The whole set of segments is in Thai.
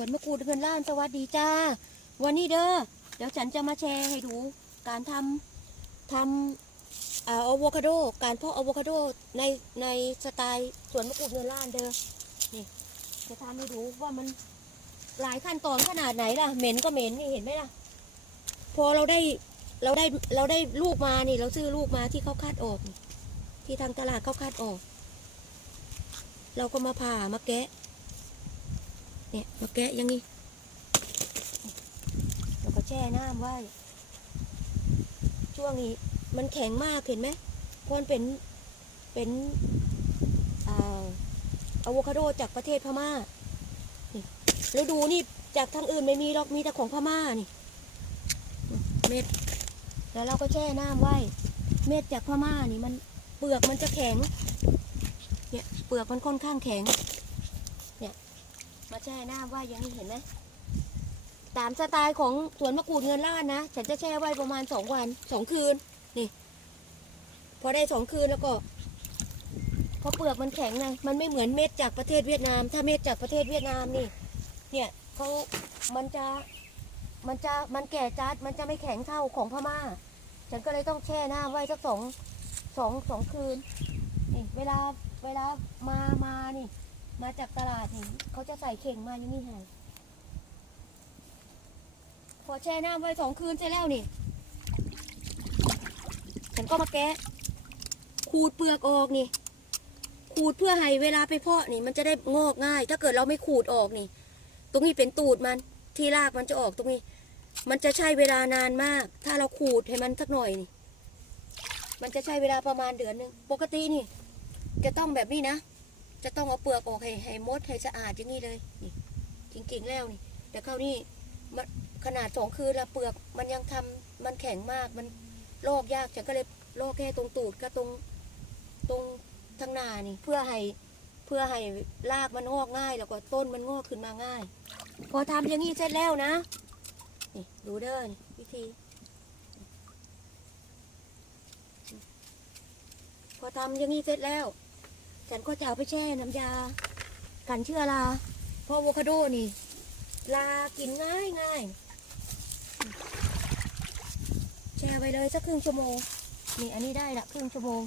วนมะกรูดเพื่อนล้านสวัสดีจ้า วันนี้เด้อเดี๋ยวฉันจะมาแชร์ให้ดู การทำทำอ่าอะโวคาโด การเพาะอะโวคาโดในในสไตล์สวนมะกรูดเพื่อนล้านเด้อนี่จะทำให้ดูว่ามันหลายขั้นตอนขนาดไหนล่ะเหม็นก็เหม็นนี่เห็นไหมล่ะ พอเราได้เราได้เราได้ลูกมานี่ เราซื้อลูกมาที่เขาคัดออก ที่ทางตลาดเขาคัดออก เราก็มาผ่ามาแกะ เนี่ยมาแกะยังนี้แล้วก็แช่น้ำไว้ ช่วงนี้มันแข็งมากเห็นไหมพราะมันเป็นเป็นอะโวคาโดจากประเทศพม่านี่ฤดูนี่จากทางอื่นไม่มีหรอกมีแต่ของพม่านี่ เม็ด แล้วเราก็แช่น้ำไว้ เม็ดจากพม่านี่มันเปลือกมันจะแข็ง เนี่ยเปลือกมันค่อนข้างแข็ง มาแช่น้ำไว้อย่างนี้เห็นไหมตามสไตล์ของสวนมะกรูดเงินล้านนะ ฉันจะแช่ไว้ประมาณสองวันสองคืน นี่ พอได้สองคืนแล้วก็พราะเปลือกมันแข็งไงมันไม่เหมือนเม็ดจากประเทศเวียดนาม ถ้าเม็ดจากประเทศเวียดนามนี่ เนี่ยเขามันจะ มันจะ มันแก่จัด มันจะไม่แข็งเท่าของพม่า ฉันก็เลยต้องแช่น้ำไว้สักสองสองสองคืน นี่ เวลา เวลามา มา นี่ มาจากตลาดนี่เขาจะใส่เข่งมาอย่างนี้ให้พอแช่น้ำไว้สองคืนเสร็จแล้วนี่ฉันก็มาแกะขูดเปลือกออกนี่ ขูดเพื่อให้เวลาไปเพาะนี่ มันจะได้งอกง่าย ถ้าเกิดเราไม่ขูดออกนี่ ตรงนี้เป็นตูดมันที่รากมันจะออกตรงนี้ มันจะใช้เวลานานมาก ถ้าเราขูดให้มันสักหน่อยนี่ มันจะใช้เวลาประมาณเดือนหนึ่งปกตินี่ จะต้องแบบนี้นะ จะต้องเอาเปลือกออกให้ให้มดให้สะอาดอย่างนี้เลยนี่จริงๆแล้วนี่ แต่คราวนี้มันขนาดสองคืนละเปลือกมันยังทำมันแข็งมากมันลอกยากฉันก็เลยลอกแค่ตรงตูดกับตรงตรงทางหน้านี่ เพื่อให้เพื่อให้รากมันงอกง่าย แล้วก็ต้นมันงอกขึ้นมาง่าย พอทำอย่างนี้เสร็จแล้วนะนี่ดูเด้อนี่วิธีพอทำอย่างนี้เสร็จแล้ว ฉันก็จะเอาไปแช่น้ำยา กันเชื้อราเพราะอะโวคาโดนี่ลากินง่ายง่ายแช่ไปเลยสักครึ่งชั่วโมงนี่อันนี้ได้ละครึ่งชั่วโมง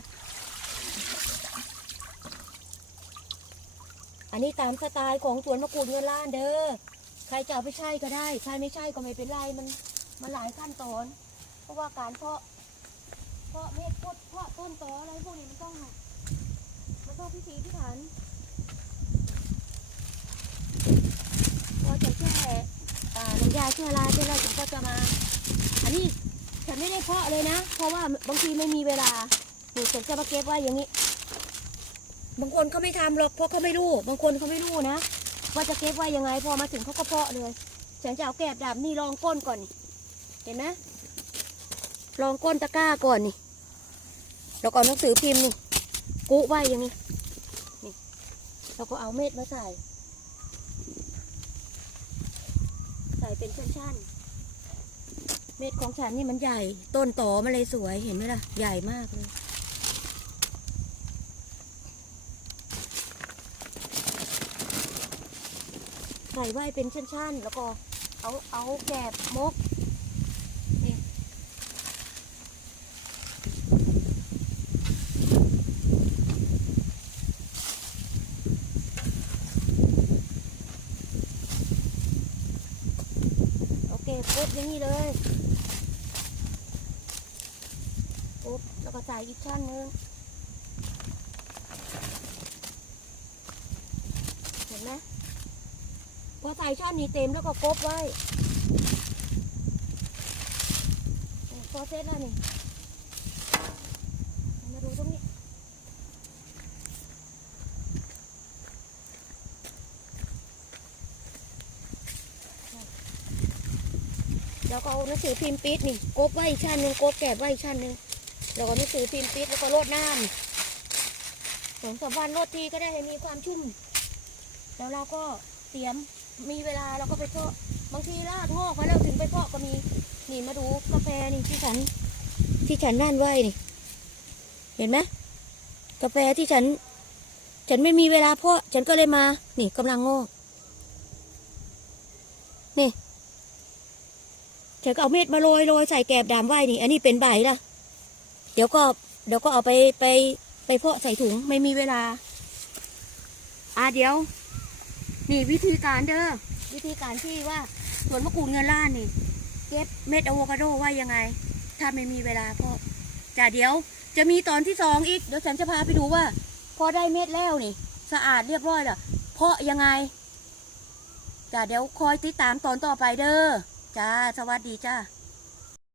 อันนี้ตามสไตล์ของสวนมะกรูดเงินล้านเด้อใครจะเอาไปใช้ก็ได้ใครไม่ใช่ก็ไม่เป็นไรมันมันหลายขั้นตอน เพราะว่าการเพาะเพาะเม็ดพาะเพาะต้นตออะไรพวกนี้มันต้อง มันต้องพิถีพิถั นพอจะแช่อ่าน้ำยาเชื้อราเสร็จแล้วฉันก็จะมา อันนี้ฉันไม่ได้เพาะเลยนะ เพราะว่าบางทีไม่มีเวลาหนี่ฉันจะมาเก็บไว้อย่างนี้ บางคนเขาไม่ทำหรอกเพราะเขาไม่รู้ บางคนเขาไม่รู้นะว่าจะเก็บไว้ยังไง พอมาถึงเขาก็เพาะเลย ฉันจะเอาแกบดำนี่รองก้นก่อนนี่เห็นไหมรองก้นตะกร้าก่อนนี่แล้วก็เอาหนังสือพิมพ์นี่กุไว้อย่างนี้ เราก็เอาเม็ดมาใส่ ใส่เป็นชั้นๆ เม็ดของฉันนี่มันใหญ่ ต้นตอมันเลยสวยเห็นไหมล่ะ ใหญ่มากเลยใส่ไว้เป็นชั้นๆ แล้วก็เอาเอาแกบมก นี่ โอเค ปุ๊บอย่างนี้เลยปุ๊บแล้วก็ใส่อีกชั้นนึงเห็นไหมพอใส่ชั้นนี้เต็มแล้วก็กบไว้พอเสร็จแล้วนี่มาดูตรงนี้ แล้วก็เอาหนังสือพิมพ์ปิดนี่กบไว้อีกชั้นหนึ่งกบแกบไว้อีกชั้นหนึ่งแล้วก็หนังสือพิมพ์ปิดแล้วก็รดน้ำสองสามวันรดทีก็ได้ให้มีความชุ่ม แล้วเราก็เตรียมมีเวลาเราก็ไปเพาะบางทีรากงอกมาแล้วถึงไปเพาะก็มีนี่มาดูกาแฟนี่ที่ฉัน ที่ฉันนั่นไว้นี่ เห็นไหมกาแฟที่ฉัน ฉันไม่มีเวลาเพาะ ฉันก็เลยมา นี่กำลังงอกนี่ ฉันก็เอาเม็ดมาโรยโรยใส่แกบดำไว้นี่ อันนี้เป็นใบละเดี๋ยวก็เดี๋ยวก็เอาไปไปไปเพาะใส่ถุงไม่มีเวลา อ่าเดี๋ยว นี่วิธีการเด้อวิธีการที่ว่าสวนมะกรูดเงินล้านนี่ เก็บเม็ดอะโวคาโดไว้ยังไง ถ้าไม่มีเวลาเพาะจ้ะเดี๋ยวจะมีตอนที่สองอีก เดี๋ยวฉันจะพาไปดูว่า พอได้เม็ดแล้วนี่ สะอาดเรียบร้อยแล้วเพาะยังไงจ้ะเดี๋ยวคอยติดตามตอนต่อไปเด้อ จ้า สวัสดีจ้า